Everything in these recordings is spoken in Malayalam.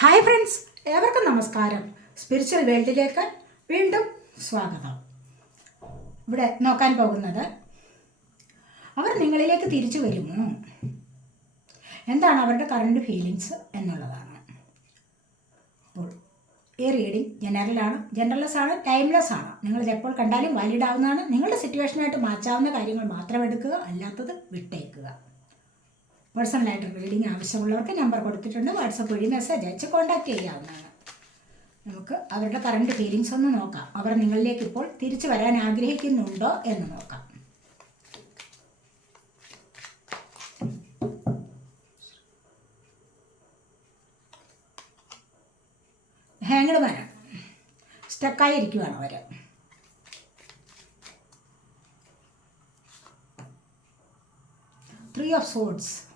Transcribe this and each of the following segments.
ഹായ് ഫ്രണ്ട്സ് ഏവർക്കും നമസ്കാരം. സ്പിരിച്വൽ വേൾഡിലേക്ക് വീണ്ടും സ്വാഗതം. ഇവിടെ നോക്കാൻ പോകുന്നത് അവർ നിങ്ങളിലേക്ക് തിരിച്ചു വരുമോ? എന്താണ് അവരുടെ കറണ്ട് ഫീലിങ്സ് എന്നുള്ളതാണ്. അപ്പോൾ ഈ റീഡിംഗ് ജനറലാണ് ജനറൽലെസ് ആണ് ടൈംലെസ് ആണ്. നിങ്ങളിത് എപ്പോൾ കണ്ടാലും വാലിഡ് ആവുന്നതാണ്. നിങ്ങളുടെ സിറ്റുവേഷനായിട്ട് മാച്ചാവുന്ന കാര്യങ്ങൾ മാത്രം എടുക്കുക അല്ലാത്തത് വിട്ടേക്കുക. പേഴ്സണലായിട്ട് റീഡിംഗ് ആവശ്യമുള്ളവർക്ക് നമ്പർ കൊടുത്തിട്ടുണ്ട്. വാട്സപ്പ് വഴി മെസ്സേജ് അയച്ച് കോൺടാക്ട് ചെയ്യാവുന്നതാണ്. നമുക്ക് അവരുടെ കറണ്ട് ഫീലിങ്സ് ഒന്ന് നോക്കാം. അവർ നിങ്ങളിലേക്ക് ഇപ്പോൾ തിരിച്ചു വരാൻ ആഗ്രഹിക്കുന്നുണ്ടോ എന്ന് നോക്കാം. ഹാങ്ഡ് മാനാണ് സ്റ്റക്കായിരിക്കുവാണ് അവർ three of swords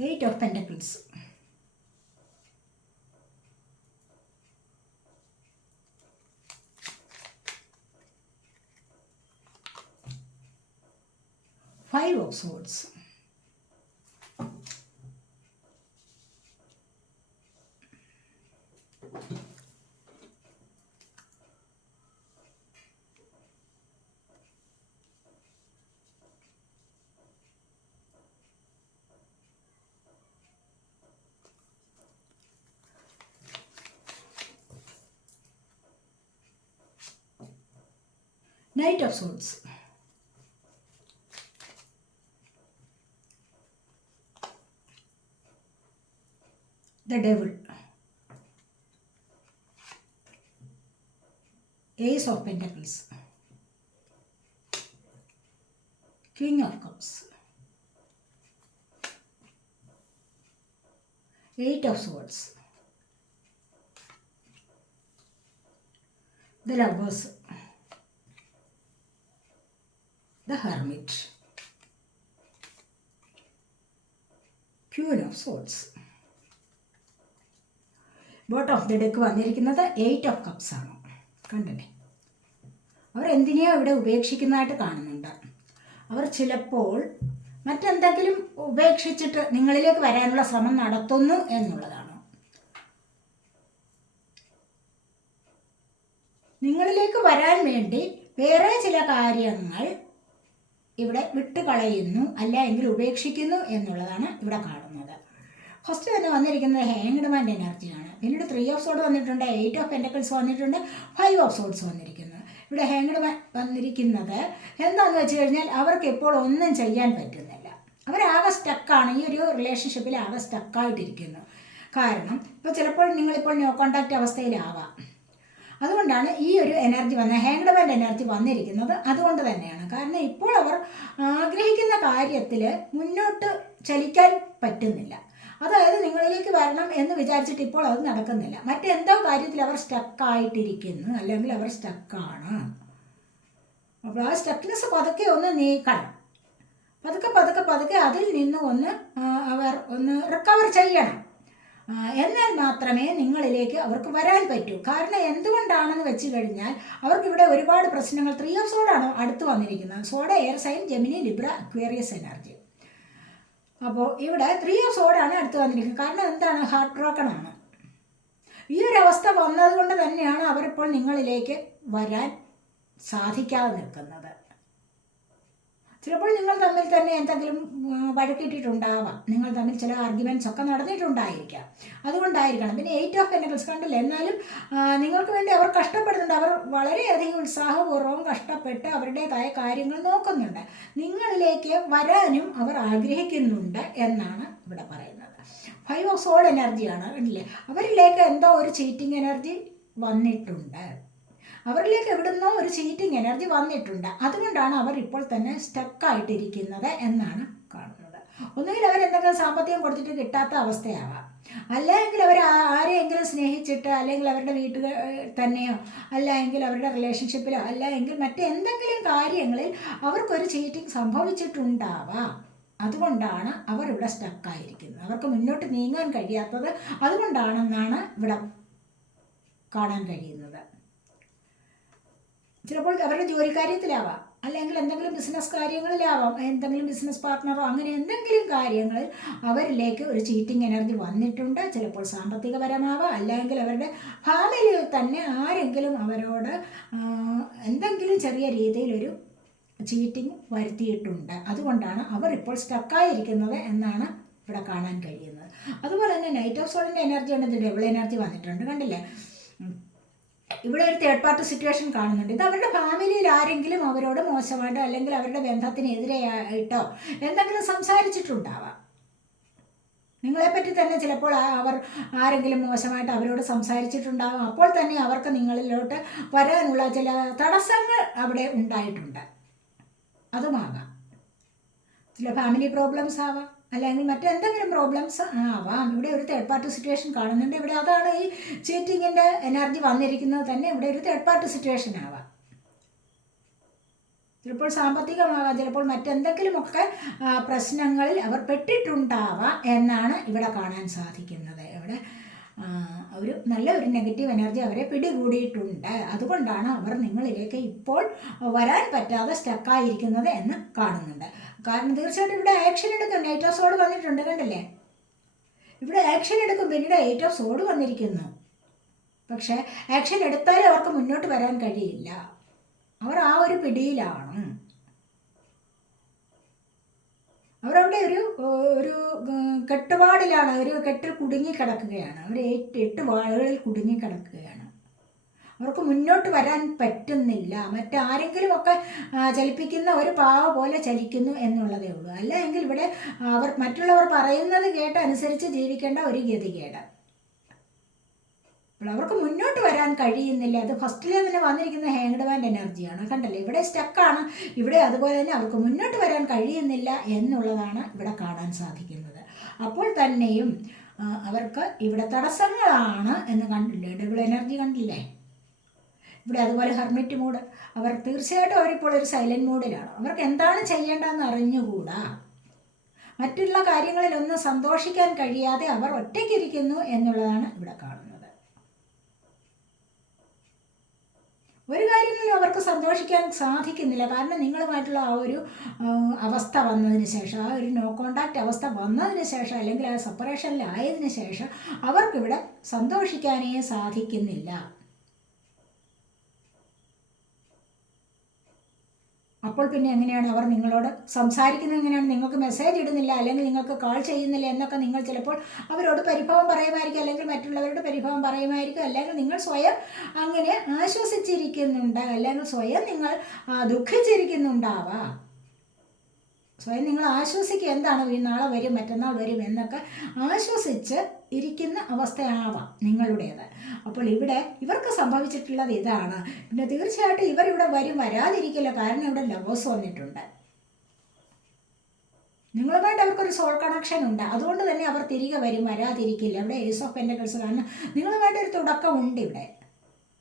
Eight of Pentacles. Five of Swords. Knight of Swords. The Devil. Ace of Pentacles. King of Cups. Eight of Swords. The Lovers. The Hermit. Queen of Swords. Bottom of the deck വന്നിരിക്കുന്നത് എയ്റ്റ് ഓഫ് കപ്സ് ആണ് കണ്ടില്ലേ അവർ എന്തിനെയോ ഇവിടെ ഉപേക്ഷിക്കുന്നതായിട്ട് കാണുന്നുണ്ട് അവർ ചിലപ്പോൾ മറ്റെന്തെങ്കിലും ഉപേക്ഷിച്ചിട്ട് നിങ്ങളിലേക്ക് വരാനുള്ള ശ്രമം നടത്തുന്നു എന്നുള്ളതാണ് നിങ്ങളിലേക്ക് വരാൻ വേണ്ടി വേറെ ചില കാര്യങ്ങൾ ഇവിടെ വിട്ടുകളയുന്നു അല്ല എങ്കിൽ ഉപേക്ഷിക്കുന്നു എന്നുള്ളതാണ് ഇവിടെ കാണുന്നത്. ഫസ്റ്റ് തന്നെ വന്നിരിക്കുന്നത് ഹാങ്ഡ്മാന്റെ എനർജിയാണ് പിന്നീട് ത്രീ ഓഫ് സോഡ് വന്നിട്ടുണ്ട് എയ്റ്റ് ഓഫ് പെന്റക്കിൾസ് വന്നിട്ടുണ്ട് ഫൈവ് ഓഫ് സോഡ്സ് വന്നിരിക്കുന്നു. ഇവിടെ ഹാങ്ഡ്മാൻ വന്നിരിക്കുന്നത് എന്താണെന്ന് വെച്ച് കഴിഞ്ഞാൽ അവർക്ക് ഇപ്പോൾ ഒന്നും ചെയ്യാൻ പറ്റുന്നില്ല. അവരാകെ സ്റ്റക്കാണ് ഈ ഒരു റിലേഷൻഷിപ്പിൽ ആകെ സ്റ്റക്കായിട്ടിരിക്കുന്നു കാരണം ഇപ്പോൾ ചിലപ്പോൾ നിങ്ങളിപ്പോൾ നോ കോണ്ടാക്റ്റ് അവസ്ഥയിലാവാം. അതുകൊണ്ടാണ് ഈ ഒരു എനർജി വന്ന ഹാങ്ഡബാൻഡ് എനർജി വന്നിരിക്കുന്നത് അതുകൊണ്ട് തന്നെയാണ്. കാരണം ഇപ്പോൾ അവർ ആഗ്രഹിക്കുന്ന കാര്യത്തിൽ മുന്നോട്ട് ചലിക്കാൻ പറ്റുന്നില്ല. അതായത് നിങ്ങളിലേക്ക് വരണം എന്ന് വിചാരിച്ചിട്ട് ഇപ്പോൾ അത് നടക്കുന്നില്ല. മറ്റെന്തോ കാര്യത്തിൽ അവർ സ്റ്റക്കായിട്ടിരിക്കുന്നു അല്ലെങ്കിൽ അവർ സ്റ്റക്കാണ് അപ്പോൾ ആ സ്റ്റക്നെസ് പതുക്കെ ഒന്ന് നീക്കണം. പതുക്കെ പതുക്കെ പതുക്കെ അതിൽ നിന്ന് ഒന്ന് അവർ ഒന്ന് റിക്കവർ ചെയ്യണം. എന്നാൽ മാത്രമേ നിങ്ങളിലേക്ക് അവർക്ക് വരാൻ പറ്റൂ. കാരണം എന്തുകൊണ്ടാണെന്ന് വെച്ച് കഴിഞ്ഞാൽ അവർക്ക് ഇവിടെ ഒരുപാട് പ്രശ്നങ്ങൾ ത്രീ ഓഫ് സോഡാണ് അടുത്ത് വന്നിരിക്കുന്നത്. Sword air sign Gemini Libra Aquarius energy അപ്പോൾ ഇവിടെ ത്രീ ഓഫ് സോഡാണ് അടുത്ത് വന്നിരിക്കുന്നത്. കാരണം എന്താണ്? ഹാർട്ട് ബ്രോക്കൺ ആണ്. ഈ ഒരു അവസ്ഥ വന്നതുകൊണ്ട് തന്നെയാണ് അവരിപ്പോൾ നിങ്ങളിലേക്ക് വരാൻ സാധിക്കാതെ നിൽക്കുന്നത്. ചിലപ്പോൾ നിങ്ങൾ തമ്മിൽ തന്നെ എന്തെങ്കിലും വഴക്കിട്ടിട്ടുണ്ടാവാം. നിങ്ങൾ തമ്മിൽ ചില ആർഗ്യുമെന്റ്സ് ഒക്കെ നടന്നിട്ടുണ്ടായിരിക്കാം. അതുകൊണ്ടായിരിക്കണം. പിന്നെ എയ്റ്റ് ഓഫ് പെന്റക്കിൾസ് കണ്ടില്ല? എന്നാലും നിങ്ങൾക്ക് വേണ്ടി അവർ കഷ്ടപ്പെടുന്നുണ്ട്. അവർ വളരെയധികം ഉത്സാഹപൂർവം കഷ്ടപ്പെട്ട് അവരുടേതായ കാര്യങ്ങൾ നോക്കുന്നുണ്ട്. നിങ്ങളിലേക്ക് വരാനും അവർ ആഗ്രഹിക്കുന്നുണ്ട് എന്നാണ് ഇവിടെ പറയുന്നത്. ഫൈവ് ഓഫ് സോൾ എനർജിയാണ് കണ്ടില്ലേ? അവരിലേക്ക് എന്തോ ഒരു ചീറ്റിംഗ് എനർജി വന്നിട്ടുണ്ട്. അവരിലേക്ക് എവിടുന്നോ ഒരു ചീറ്റിംഗ് എനർജി വന്നിട്ടുണ്ട്. അതുകൊണ്ടാണ് അവർ ഇപ്പോൾ തന്നെ സ്റ്റക്കായിട്ടിരിക്കുന്നത് എന്നാണ് കാണുന്നത്. ഒന്നുകിൽ അവർ എന്തെങ്കിലും സാമ്പത്തികം കൊടുത്തിട്ട് കിട്ടാത്ത അവസ്ഥയാവാം. അല്ലെങ്കിൽ അവർ ആരെയെങ്കിലും സ്നേഹിച്ചിട്ട് അല്ലെങ്കിൽ അവരുടെ വീട്ടിൽ തന്നെയോ അല്ലെങ്കിൽ അവരുടെ റിലേഷൻഷിപ്പിലോ അല്ലെങ്കിൽ മറ്റെന്തെങ്കിലും കാര്യങ്ങളിൽ അവർക്കൊരു ചീറ്റിംഗ് സംഭവിച്ചിട്ടുണ്ടാവാം. അതുകൊണ്ടാണ് അവർ ഇവിടെ സ്റ്റക്കായിരിക്കുന്നത് അവർക്ക് മുന്നോട്ട് നീങ്ങാൻ കഴിയാത്തത് അതുകൊണ്ടാണെന്നാണ് ഇവിടെ കാണാൻ കഴിയുന്നത്. ചിലപ്പോൾ അവരുടെ ജോലിക്കാര്യത്തിലാവാം. അല്ലെങ്കിൽ എന്തെങ്കിലും ബിസിനസ് കാര്യങ്ങളിലാവാം എന്തെങ്കിലും ബിസിനസ് പാർട്ട്ണറോ അങ്ങനെ എന്തെങ്കിലും കാര്യങ്ങൾ അവരിലേക്ക് ഒരു ചീറ്റിംഗ് എനർജി വന്നിട്ടുണ്ട്. ചിലപ്പോൾ സാമ്പത്തികപരമാവാം. അല്ലെങ്കിൽ അവരുടെ ഫാമിലിയിൽ തന്നെ ആരെങ്കിലും അവരോട് എന്തെങ്കിലും ചെറിയ രീതിയിലൊരു ചീറ്റിംഗ് വരുത്തിയിട്ടുണ്ട്. അതുകൊണ്ടാണ് അവർ ഇപ്പോൾ സ്റ്റക്കായിരിക്കുന്നത് എന്നാണ് ഇവിടെ കാണാൻ കഴിയുന്നത്. അതുപോലെ തന്നെ നൈറ്റ് ഓഫ് സോളിന്റെ എനർജി ഉണ്ട് ഡബിൾ എനർജി വന്നിട്ടുണ്ട്. കണ്ടില്ലേ. ഇവിടെ ഒരു തേർഡ് പാർട്ടി സിറ്റുവേഷൻ കാണുന്നുണ്ട്. ഇത് അവരുടെ ഫാമിലിയിൽ ആരെങ്കിലും അവരോട് മോശമായിട്ടോ അല്ലെങ്കിൽ അവരുടെ ബന്ധത്തിനെതിരെയായിട്ടോ എന്തെങ്കിലും സംസാരിച്ചിട്ടുണ്ടാവാം. നിങ്ങളെപ്പറ്റി തന്നെ ചിലപ്പോൾ അവർ ആരെങ്കിലും മോശമായിട്ട് അവരോട് സംസാരിച്ചിട്ടുണ്ടാവാം. അപ്പോൾ തന്നെ അവർക്ക് നിങ്ങളിലോട്ട് വരാനുള്ള ചില തടസ്സങ്ങൾ അവിടെ ഉണ്ടായിട്ടുണ്ട്. അതുമാകാം. ചില ഫാമിലി പ്രോബ്ലംസ് ആവാം. അല്ലെങ്കിൽ മറ്റെന്തെങ്കിലും പ്രോബ്ലംസ് ആവാം ഇവിടെ ഒരു തേർഡ് പാർട്ടി സിറ്റുവേഷൻ കാണുന്നുണ്ട്. ഇവിടെ അതാണ് ഈ ചീറ്റിങ്ങിന്റെ എനർജി വന്നിരിക്കുന്നത് തന്നെ. ഇവിടെ ഒരു തേർഡ് പാർട്ടി സിറ്റുവേഷൻ ആവാം ചിലപ്പോൾ സാമ്പത്തികമാകാം ചിലപ്പോൾ മറ്റെന്തെങ്കിലുമൊക്കെ പ്രശ്നങ്ങളിൽ അവർ പെട്ടിട്ടുണ്ടാവാം എന്നാണ് ഇവിടെ കാണാൻ സാധിക്കുന്നത്. ഇവിടെ ഒരു നല്ല ഒരു നെഗറ്റീവ് എനർജി അവരെ പിടികൂടിയിട്ടുണ്ട്. അതുകൊണ്ടാണ് അവർ നിങ്ങളിലേക്ക് ഇപ്പോൾ വരാൻ പറ്റാതെ സ്റ്റക്കായിരിക്കുന്നത് എന്ന് കാണുന്നുണ്ട്. കാരണം തീർച്ചയായിട്ടും ഇവിടെ ആക്ഷൻ എടുക്കും. നൈറ്റ് ഓഫ് സോഡ് വന്നിട്ടുണ്ട് കണ്ടില്ലേ? ഇവിടെ ആക്ഷൻ എടുക്കും. പിന്നീട് എയ്റ്റ് ഓഫ് സോഡ് വന്നിരിക്കുന്നു. പക്ഷേ ആക്ഷൻ എടുത്താലേ അവർക്ക് മുന്നോട്ട് വരാൻ കഴിയില്ല. അവർ ആ ഒരു പിടിയിലാണ്. അവരവിടെ ഒരു ഒരു കെട്ടുപാടിലാണ്. ഒരു കെട്ടിൽ കുടുങ്ങി കിടക്കുകയാണ് അവർ എട്ട് എട്ട് വാഴകളിൽ കുടുങ്ങി കിടക്കുകയാണ് അവർക്ക് മുന്നോട്ട് വരാൻ പറ്റുന്നില്ല. മറ്റാരെങ്കിലും ഒക്കെ ചലിപ്പിക്കുന്ന ഒരു പാവ പോലെ ചലിക്കുന്നു എന്നുള്ളതേ ഉള്ളൂ. അല്ല എങ്കിൽ ഇവിടെ അവർ മറ്റുള്ളവർ പറയുന്നത് കേട്ട് അനുസരിച്ച് ജീവിക്കേണ്ട ഒരു ഗതികേട്. അപ്പോൾ അവർക്ക് മുന്നോട്ട് വരാൻ കഴിയുന്നില്ല. അത് ഫസ്റ്റിലെ തന്നെ വന്നിരിക്കുന്ന ഹാങ്ഡ് ബാൻഡ് എനർജിയാണ്. കണ്ടല്ലേ? ഇവിടെ സ്റ്റക്കാണ്. ഇവിടെ അതുപോലെ തന്നെ അവർക്ക് മുന്നോട്ട് വരാൻ കഴിയുന്നില്ല എന്നുള്ളതാണ് ഇവിടെ കാണാൻ സാധിക്കുന്നത്. അപ്പോൾ തന്നെയും അവർക്ക് ഇവിടെ തടസ്സങ്ങളാണ് എന്ന് കണ്ടില്ലേ? ഡബിൾ എനർജി കണ്ടില്ലേ? ഇവിടെ അതുപോലെ ഹെർമിറ്റ് മൂഡ് അവർ തീർച്ചയായിട്ടും അവരിപ്പോൾ ഒരു സൈലന്റ് മൂഡിലാണ് അവർക്ക് എന്താണ് ചെയ്യേണ്ടതെന്ന് അറിഞ്ഞുകൂടാ. മറ്റുള്ള കാര്യങ്ങളിലൊന്നും സന്തോഷിക്കാൻ കഴിയാതെ അവർ ഒറ്റയ്ക്കിരിക്കുന്നു എന്നുള്ളതാണ് ഇവിടെ കാണുന്നത്. ഒരു കാര്യങ്ങളിലും അവർക്ക് സന്തോഷിക്കാൻ സാധിക്കുന്നില്ല. കാരണം നിങ്ങളുമായിട്ടുള്ള ആ ഒരു അവസ്ഥ വന്നതിന് ശേഷം ആ ഒരു നോ കോണ്ടാക്റ്റ് അവസ്ഥ വന്നതിന് ശേഷം അല്ലെങ്കിൽ ആ സെപ്പറേഷനിലായതിനു ശേഷം അവർക്കിവിടെ സന്തോഷിക്കാനേ സാധിക്കുന്നില്ല. അപ്പോൾ പിന്നെ എങ്ങനെയാണ് അവർ നിങ്ങളോട് സംസാരിക്കുന്നത്? എങ്ങനെയാണ് നിങ്ങൾക്ക് മെസ്സേജ് ഇടുന്നില്ല? അല്ലെങ്കിൽ നിങ്ങൾക്ക് കാൾ ചെയ്യുന്നില്ല എന്നൊക്കെ നിങ്ങൾ ചിലപ്പോൾ അവരോട് പരിഭവം പറയുമായിരിക്കും. അല്ലെങ്കിൽ മറ്റുള്ളവരോട് പരിഭവം പറയുമായിരിക്കും. അല്ലെങ്കിൽ നിങ്ങൾ സ്വയം അങ്ങനെ ആശ്വസിച്ചിരിക്കുന്നുണ്ട്. അല്ലെങ്കിൽ സ്വയം നിങ്ങൾ ദുഃഖിച്ചിരിക്കുന്നുണ്ടാവാം. സ്വയം നിങ്ങൾ ആശ്വസിക്കുക എന്താണ് ഈ നാളെ വരും മറ്റന്നാൾ വരും എന്നൊക്കെ ആശ്വസിച്ച് ഇരിക്കുന്ന അവസ്ഥയാവാം നിങ്ങളുടേത്. അപ്പോൾ ഇവിടെ ഇവർക്ക് സംഭവിച്ചിട്ടുള്ളത് ഇതാണ്. പിന്നെ തീർച്ചയായിട്ടും ഇവരിവിടെ വരും വരാതിരിക്കില്ല കാരണം ഇവിടെ ലവേഴ്സ് വന്നിട്ടുണ്ട്. നിങ്ങളുമായിട്ട് അവർക്കൊരു സോൾ കണക്ഷൻ ഉണ്ട്. അതുകൊണ്ട് തന്നെ അവർ തിരികെ വരും വരാതിരിക്കില്ല. ഇവിടെ ഏസ് ഓഫ് പെൻഡക്കൾസ് കാരണം നിങ്ങളുമായിട്ട് ഒരു തുടക്കമുണ്ട് ഇവിടെ.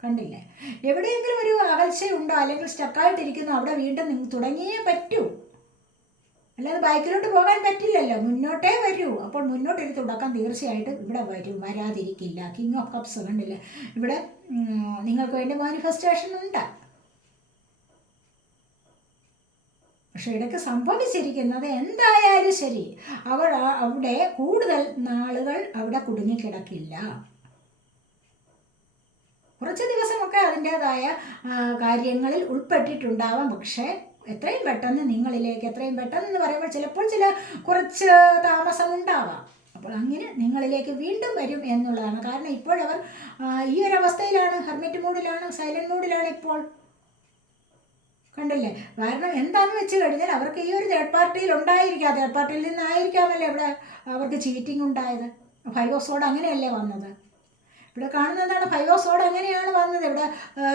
കണ്ടില്ലേ? എവിടെയെങ്കിലും ഒരു അകൽച്ചയുണ്ടോ അല്ലെങ്കിൽ സ്റ്റക്കായിട്ടിരിക്കുന്നോ അവിടെ വീണ്ടും നിങ്ങൾ തുടങ്ങിയേ പറ്റൂ. അല്ലാതെ ബൈക്കിലോട്ട് പോകാൻ പറ്റില്ലല്ലോ. മുന്നോട്ടേ വരൂ. അപ്പോൾ മുന്നോട്ടൊരു തുടക്കം തീർച്ചയായിട്ടും ഇവിടെ വരും. വരാതിരിക്കില്ല. കിങ് ഓഫ് കപ്സ് കണ്ടില്ല? ഇവിടെ നിങ്ങൾക്ക് വേണ്ടി മാനിഫെസ്റ്റേഷൻ ഉണ്ട്. പക്ഷെ ഇടയ്ക്ക് സംഭവിച്ചിരിക്കുന്നത് എന്തായാലും ശരി. അവൾ അവിടെ കൂടുതൽ നാളുകൾ അവിടെ കുടുങ്ങിക്കിടക്കില്ല. കുറച്ച് ദിവസമൊക്കെ അതിന്റെതായ കാര്യങ്ങളിൽ ഉൾപ്പെട്ടിട്ടുണ്ടാവാം. പക്ഷേ എത്രയും പെട്ടെന്ന് നിങ്ങളിലേക്ക് എത്രയും പെട്ടെന്ന് എന്ന് പറയുമ്പോൾ ചിലപ്പോൾ ചില കുറച്ച് താമസം ഉണ്ടാവാം. അപ്പോൾ അങ്ങനെ നിങ്ങളിലേക്ക് വീണ്ടും വരും എന്നുള്ളതാണ്. കാരണം ഇപ്പോഴവർ ഈ ഒരു അവസ്ഥയിലാണ്. ഹെർമിറ്റ് മൂഡിലാണ് സൈലന്റ് മൂഡിലാണ് ഇപ്പോൾ. കണ്ടില്ലേ? കാരണം എന്താണെന്ന് വെച്ച് കഴിഞ്ഞാൽ അവർക്ക് ഈ ഒരു തേർഡ് പാർട്ടിയിൽ ഉണ്ടായിരിക്കാം. തേർഡ് പാർട്ടിയിൽ നിന്നായിരിക്കാമല്ലോ ഇവിടെ അവർക്ക് ചീറ്റിംഗ് ഉണ്ടായത്? ഫൈവ് ഓഫ് സോഡ് അങ്ങനെയല്ലേ വന്നത്? ഇവിടെ കാണുന്നതാണ് ഫൈവ് ഓഫ് സോഡ് അങ്ങനെയാണ് വന്നത്? ഇവിടെ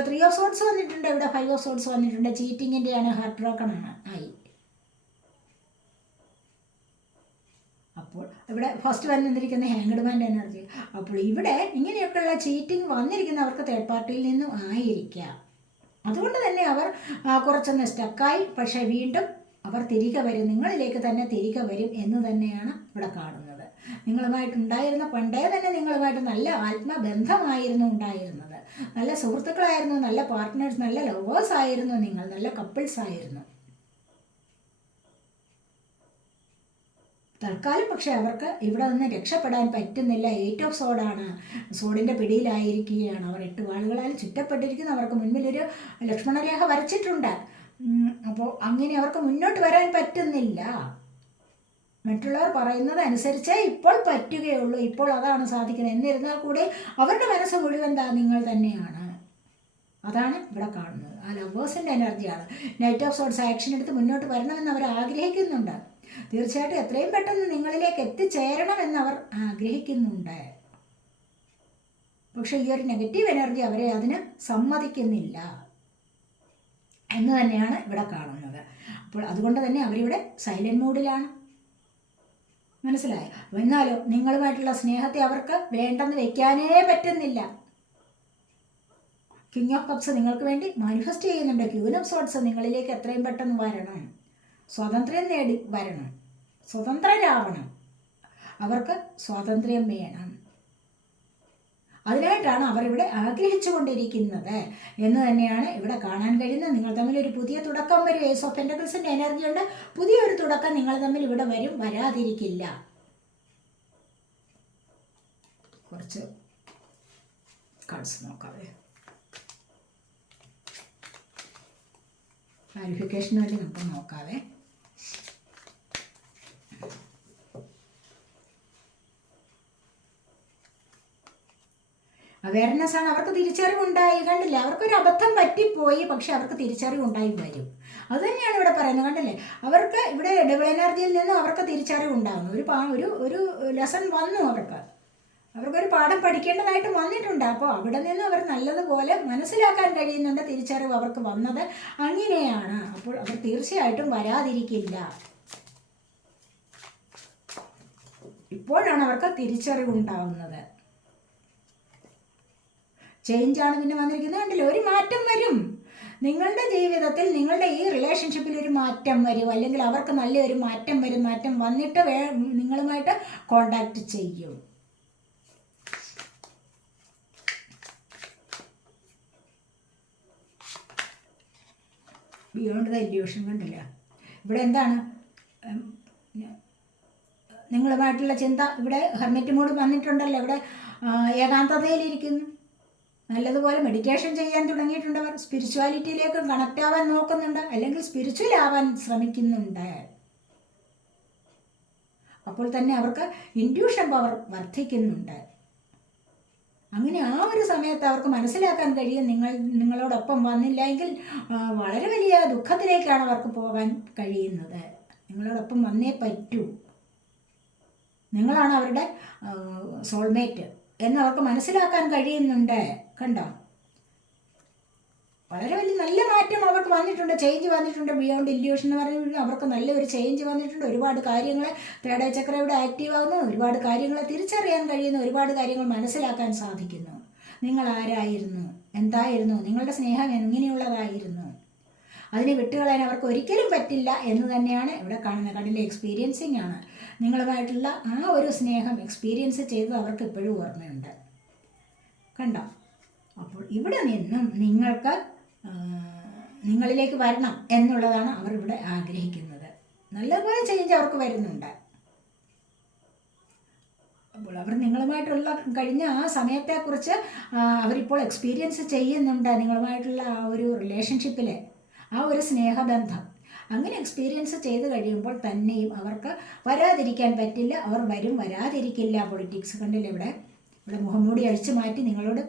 ത്രീ ഓഫ് സോഡ്സ് വന്നിട്ടുണ്ട്. ഇവിടെ ഫൈവ് ഓഫ് സോഡ്സ് വന്നിട്ടുണ്ട്. ചീറ്റിങ്ങിന്റെയാണ് ഹാർട്ട് ബ്രോക്കൺ ആണ്. ആയി. അപ്പോൾ ഇവിടെ ഫസ്റ്റ് വന്നിരിക്കുന്ന ഹാങ്ഡ് മാന്റെ എനർജി അപ്പോൾ ഇവിടെ ഇങ്ങനെയൊക്കെയുള്ള ചീറ്റിംഗ് വന്നിരിക്കുന്നവർക്ക് തേർഡ് പാർട്ടിയിൽ നിന്നും ആയിരിക്കാം. അതുകൊണ്ട് തന്നെ അവർ കുറച്ചൊന്ന് സ്റ്റക്കായി പക്ഷേ വീണ്ടും അവർ തിരികെ വരും നിങ്ങളിലേക്ക് തന്നെ തിരികെ വരും എന്ന് തന്നെയാണ് ഇവിടെ കാണുന്നത്. നിങ്ങളുമായിട്ട് ഉണ്ടായിരുന്ന പണ്ടേ തന്നെ നിങ്ങളുമായിട്ട് നല്ല ആത്മബന്ധമായിരുന്നു ഉണ്ടായിരുന്നത്. നല്ല സുഹൃത്തുക്കളായിരുന്നു നല്ല പാർട്ട്നേഴ്സ് നല്ല ലവേഴ്സ് ആയിരുന്നു നിങ്ങൾ നല്ല കപ്പിൾസ് ആയിരുന്നു. തൽക്കാലം പക്ഷേ അവർക്ക് ഇവിടെ നിന്ന് രക്ഷപ്പെടാൻ പറ്റുന്നില്ല. Eight of സോഡാണ് സോഡിന്റെ പിടിയിലായിരിക്കുകയാണ്. അവർ എട്ട് വാളുകളാൽ ചുറ്റപ്പെട്ടിരിക്കുന്നു. അവർക്ക് മുന്നിലൊരു ലക്ഷ്മണരേഖ വരച്ചിട്ടുണ്ട്. അപ്പോൾ അങ്ങനെ അവർക്ക് മുന്നോട്ട് വരാൻ പറ്റുന്നില്ല. മറ്റുള്ളവർ പറയുന്നത് അനുസരിച്ചേ ഇപ്പോൾ പറ്റുകയുള്ളൂ. ഇപ്പോൾ അതാണ് സാധിക്കുന്നത്. എന്നിരുന്നാൽ കൂടി അവരുടെ മനസ്സ് മുഴുവൻ താ നിങ്ങൾ തന്നെയാണ്. അതാണ് ഇവിടെ കാണുന്നത്. ആ ലവേഴ്സിന്റെ എനർജിയാണ്. നൈറ്റ് ഓഫ് സോഡ്സ് ആക്ഷൻ എടുത്ത് മുന്നോട്ട് വരണമെന്ന് അവർ ആഗ്രഹിക്കുന്നുണ്ട്. തീർച്ചയായിട്ടും എത്രയും പെട്ടെന്ന് നിങ്ങളിലേക്ക് എത്തിച്ചേരണമെന്ന് അവർ ആഗ്രഹിക്കുന്നുണ്ട്. പക്ഷേ ഈ ഒരു നെഗറ്റീവ് എനർജി അവരെ അതിന് സമ്മതിക്കുന്നില്ല. എന്ന് തന്നെയാണ് ഇവിടെ കാണുന്നത്. അപ്പോൾ അതുകൊണ്ട് തന്നെ അവരിവിടെ സൈലന്റ് മൂഡിലാണ് മനസ്സിലായോ? എന്നാലോ നിങ്ങളുമായിട്ടുള്ള സ്നേഹത്തെ അവർക്ക് വേണ്ടെന്ന് വെക്കാനേ പറ്റുന്നില്ല. കിങ് ഓഫ് കപ്സ് നിങ്ങൾക്ക് വേണ്ടി മാനിഫെസ്റ്റ് ചെയ്യുന്നുണ്ട്. ക്യൂൻ ഓഫ് സോട്ട്സ് നിങ്ങളിലേക്ക് എത്രയും പെട്ടെന്ന് വരണം. സ്വാതന്ത്ര്യം നേടി വരണം. സ്വതന്ത്രരാവണം. അവർക്ക് സ്വാതന്ത്ര്യം വേണം. അതിനായിട്ടാണ് അവരിവിടെ ഇവിടെ ആഗ്രഹിച്ചു കൊണ്ടിരിക്കുന്നത് എന്ന് തന്നെയാണ് ഇവിടെ കാണാൻ കഴിയുന്നത്. നിങ്ങൾ തമ്മിൽ ഒരു പുതിയ തുടക്കം വരും. ഏസ് ഓഫ് പെൻഡക്കിൾസിന്റെ എനർജി ഉണ്ട്. പുതിയൊരു തുടക്കം നിങ്ങൾ തമ്മിൽ ഇവിടെ വരും. വരാതിരിക്കില്ല. കുറച്ച് കാർഡ്സ് നോക്കാവേ. ക്ലാരിഫിക്കേഷന് വേണ്ടി നമുക്ക് നോക്കാവേ. അവയർനെസ് ആണ്. അവർക്ക് തിരിച്ചറിവുണ്ടായി. കണ്ടില്ലേ? അവർക്കൊരു അബദ്ധം പറ്റിപ്പോയി പക്ഷെ അവർക്ക് തിരിച്ചറിവുണ്ടായി വരും. അത് തന്നെയാണ് ഇവിടെ പറയുന്നത്. കണ്ടല്ലേ? അവർക്ക് ഇവിടെ ഡബിൾ എനർജിയിൽ നിന്നും അവർക്ക് തിരിച്ചറിവുണ്ടാകുന്നു. ഒരു പാ ഒരു ഒരു ലെസൺ വന്നു അവർക്ക്. അവർക്കൊരു പാഠം പഠിക്കേണ്ടതായിട്ട് വന്നിട്ടുണ്ട്. അപ്പോൾ അവിടെ നിന്ന് അവർ നല്ലതുപോലെ മനസ്സിലാക്കാൻ കഴിയുന്നുണ്ട് തിരിച്ചറിവ് അവർക്ക് വന്നത്. അങ്ങനെയാണ്. അപ്പോൾ അവർ തീർച്ചയായിട്ടും വരാതിരിക്കില്ല. ഇപ്പോഴാണ് അവർക്ക് തിരിച്ചറിവുണ്ടാവുന്നത്. ചേഞ്ചാണ് പിന്നെ വന്നിരിക്കുന്നത്. കണ്ടില്ല? ഒരു മാറ്റം വരും. നിങ്ങളുടെ ജീവിതത്തിൽ നിങ്ങളുടെ ഈ റിലേഷൻഷിപ്പിൽ ഒരു മാറ്റം വരും. അല്ലെങ്കിൽ അവർക്ക് നല്ലൊരു മാറ്റം വരും. മാറ്റം വന്നിട്ട് വേ നിങ്ങളുമായിട്ട് കോണ്ടാക്ട് ചെയ്യും. ബിയോണ്ട് ദ ഇല്യൂഷൻ കണ്ടില്ല? ഇവിടെ എന്താണ്? നിങ്ങളുമായിട്ടുള്ള ചിന്ത ഇവിടെ ഹെർമിറ്റ് മോഡ് വന്നിട്ടുണ്ടല്ലോ. ഇവിടെ ഏകാന്തതയിലിരിക്കുന്നു. നല്ലതുപോലെ മെഡിറ്റേഷൻ ചെയ്യാൻ തുടങ്ങിയിട്ടുണ്ടവർ സ്പിരിച്വാലിറ്റിയിലേക്ക് കണക്റ്റ് ആവാൻ നോക്കുന്നുണ്ട് അല്ലെങ്കിൽ സ്പിരിച്വൽ ആവാൻ ശ്രമിക്കുന്നുണ്ട്. അപ്പോൾ തന്നെ അവർക്ക് ഇൻഡ്യൂഷൻ പവർ വർദ്ധിക്കുന്നുണ്ട്. അങ്ങനെ ആ ഒരു സമയത്ത് അവർക്ക് മനസ്സിലാക്കാൻ കഴിയും നിങ്ങൾ നിങ്ങളോടൊപ്പം വന്നില്ല എങ്കിൽ വളരെ വലിയ ദുഃഖത്തിലേക്കാണ് അവർക്ക് പോകാൻ കഴിയുന്നത്. നിങ്ങളോടൊപ്പം വന്നേ പറ്റൂ. നിങ്ങളാണ് അവരുടെ സോൾമേറ്റ് എന്ന് അവർക്ക് മനസ്സിലാക്കാൻ കഴിയുന്നുണ്ട്. കണ്ടോ? വളരെ വലിയ നല്ല മാറ്റം അവർക്ക് വന്നിട്ടുണ്ട്. ചേഞ്ച് വന്നിട്ടുണ്ട്. ബിയോണ്ട് ഇല്യൂഷൻ എന്ന് പറയുന്നത് അവർക്ക് നല്ലൊരു ചേഞ്ച് വന്നിട്ടുണ്ട്. ഒരുപാട് കാര്യങ്ങൾ തേട ചക്ര ഇവിടെ ആക്റ്റീവ് ആകുന്നു ഒരുപാട് കാര്യങ്ങളെ തിരിച്ചറിയാൻ കഴിയുന്നു. ഒരുപാട് കാര്യങ്ങൾ മനസ്സിലാക്കാൻ സാധിക്കുന്നു. നിങ്ങൾ ആരായിരുന്നു? എന്തായിരുന്നു? നിങ്ങളുടെ സ്നേഹം എങ്ങനെയുള്ളതായിരുന്നു? അതിനെ വിട്ടുകളയാൻ അവർക്ക് ഒരിക്കലും പറ്റില്ല എന്ന് തന്നെയാണ് ഇവിടെ കാണുന്ന കടലിലെ എക്സ്പീരിയൻസിങ് ആണ്. നിങ്ങളുമായിട്ടുള്ള ആ ഒരു സ്നേഹം എക്സ്പീരിയൻസ് ചെയ്തത് അവർക്ക് ഇപ്പോഴും ഓർമ്മയുണ്ട്. കണ്ടോ? അപ്പോൾ ഇവിടെ നിന്നും നിങ്ങൾക്ക് നിങ്ങളിലേക്ക് വരണം എന്നുള്ളതാണ് അവർ ഇവിടെ ആഗ്രഹിക്കുന്നത്. നല്ലപോലെ ചേഞ്ച് അവർക്ക് വരുന്നുണ്ട്. അപ്പോൾ അവർ നിങ്ങളുമായിട്ടുള്ള കഴിഞ്ഞ ആ സമയത്തെക്കുറിച്ച് അവരിപ്പോൾ എക്സ്പീരിയൻസ് ചെയ്യുന്നുണ്ട് നിങ്ങളുമായിട്ടുള്ള ആ ഒരു റിലേഷൻഷിപ്പിൽ ആ ഒരു സ്നേഹബന്ധം. അങ്ങനെ എക്സ്പീരിയൻസ് ചെയ്ത് കഴിയുമ്പോൾ തന്നെയും അവർക്ക് വരാതിരിക്കാൻ പറ്റില്ല. അവർ വരും വരാതിരിക്കില്ല. പൊളിറ്റിക്സ് കണ്ടില്ല ഇവിടെ? ഇവിടെ മുഖംമൂടി അഴിച്ചു മാറ്റി നിങ്ങളോട്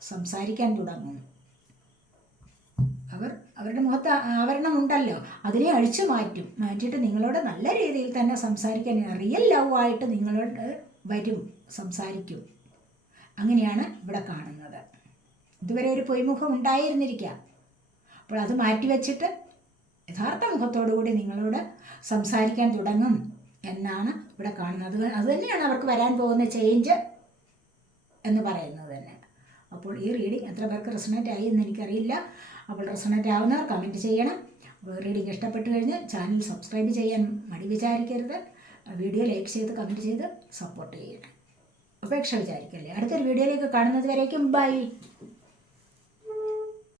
സംസാരിക്കാൻ തുടങ്ങും. അവർ അവരുടെ മുഖത്ത് ആവരണം ഉണ്ടല്ലോ അതിനെ അഴിച്ചു മാറ്റും. മാറ്റിയിട്ട് നിങ്ങളോട് നല്ല രീതിയിൽ തന്നെ സംസാരിക്കാൻ റിയൽ ലവ് ആയിട്ട് നിങ്ങളോട് വരും സംസാരിക്കും. അങ്ങനെയാണ് ഇവിടെ കാണുന്നത്. ഇതുവരെ ഒരു പൊയ്മുഖം ഉണ്ടായിരുന്നിരിക്കാം. അപ്പോൾ അത് മാറ്റിവെച്ചിട്ട് യഥാർത്ഥ മുഖത്തോടു കൂടി നിങ്ങളോട് സംസാരിക്കാൻ തുടങ്ങും എന്നാണ് ഇവിടെ കാണുന്നത്. അത് തന്നെയാണ് അവർക്ക് വരാൻ പോകുന്ന ചേഞ്ച് എന്ന് പറയുന്നത് തന്നെ. അപ്പോൾ ഈ റീഡിങ് എത്ര പേർക്ക് റെസണേറ്റ് ആയി എന്ന് എനിക്കറിയില്ല. അപ്പോൾ റെസണേറ്റ് ആവുന്നവർ കമന്റ് ചെയ്യണം. റീഡിംഗ് ഇഷ്ടപ്പെട്ടു കഴിഞ്ഞാൽ ചാനൽ സബ്സ്ക്രൈബ് ചെയ്യാൻ മടി വിചാരിക്കരുത്. വീഡിയോ ലൈക്ക് ചെയ്ത് കമന്റ് ചെയ്ത് സപ്പോർട്ട് ചെയ്യണം. അപേക്ഷ വിചാരിക്കല്ലേ? അടുത്തൊരു വീഡിയോയിലേക്ക് കാണുന്നത് വരേക്കും ബൈ.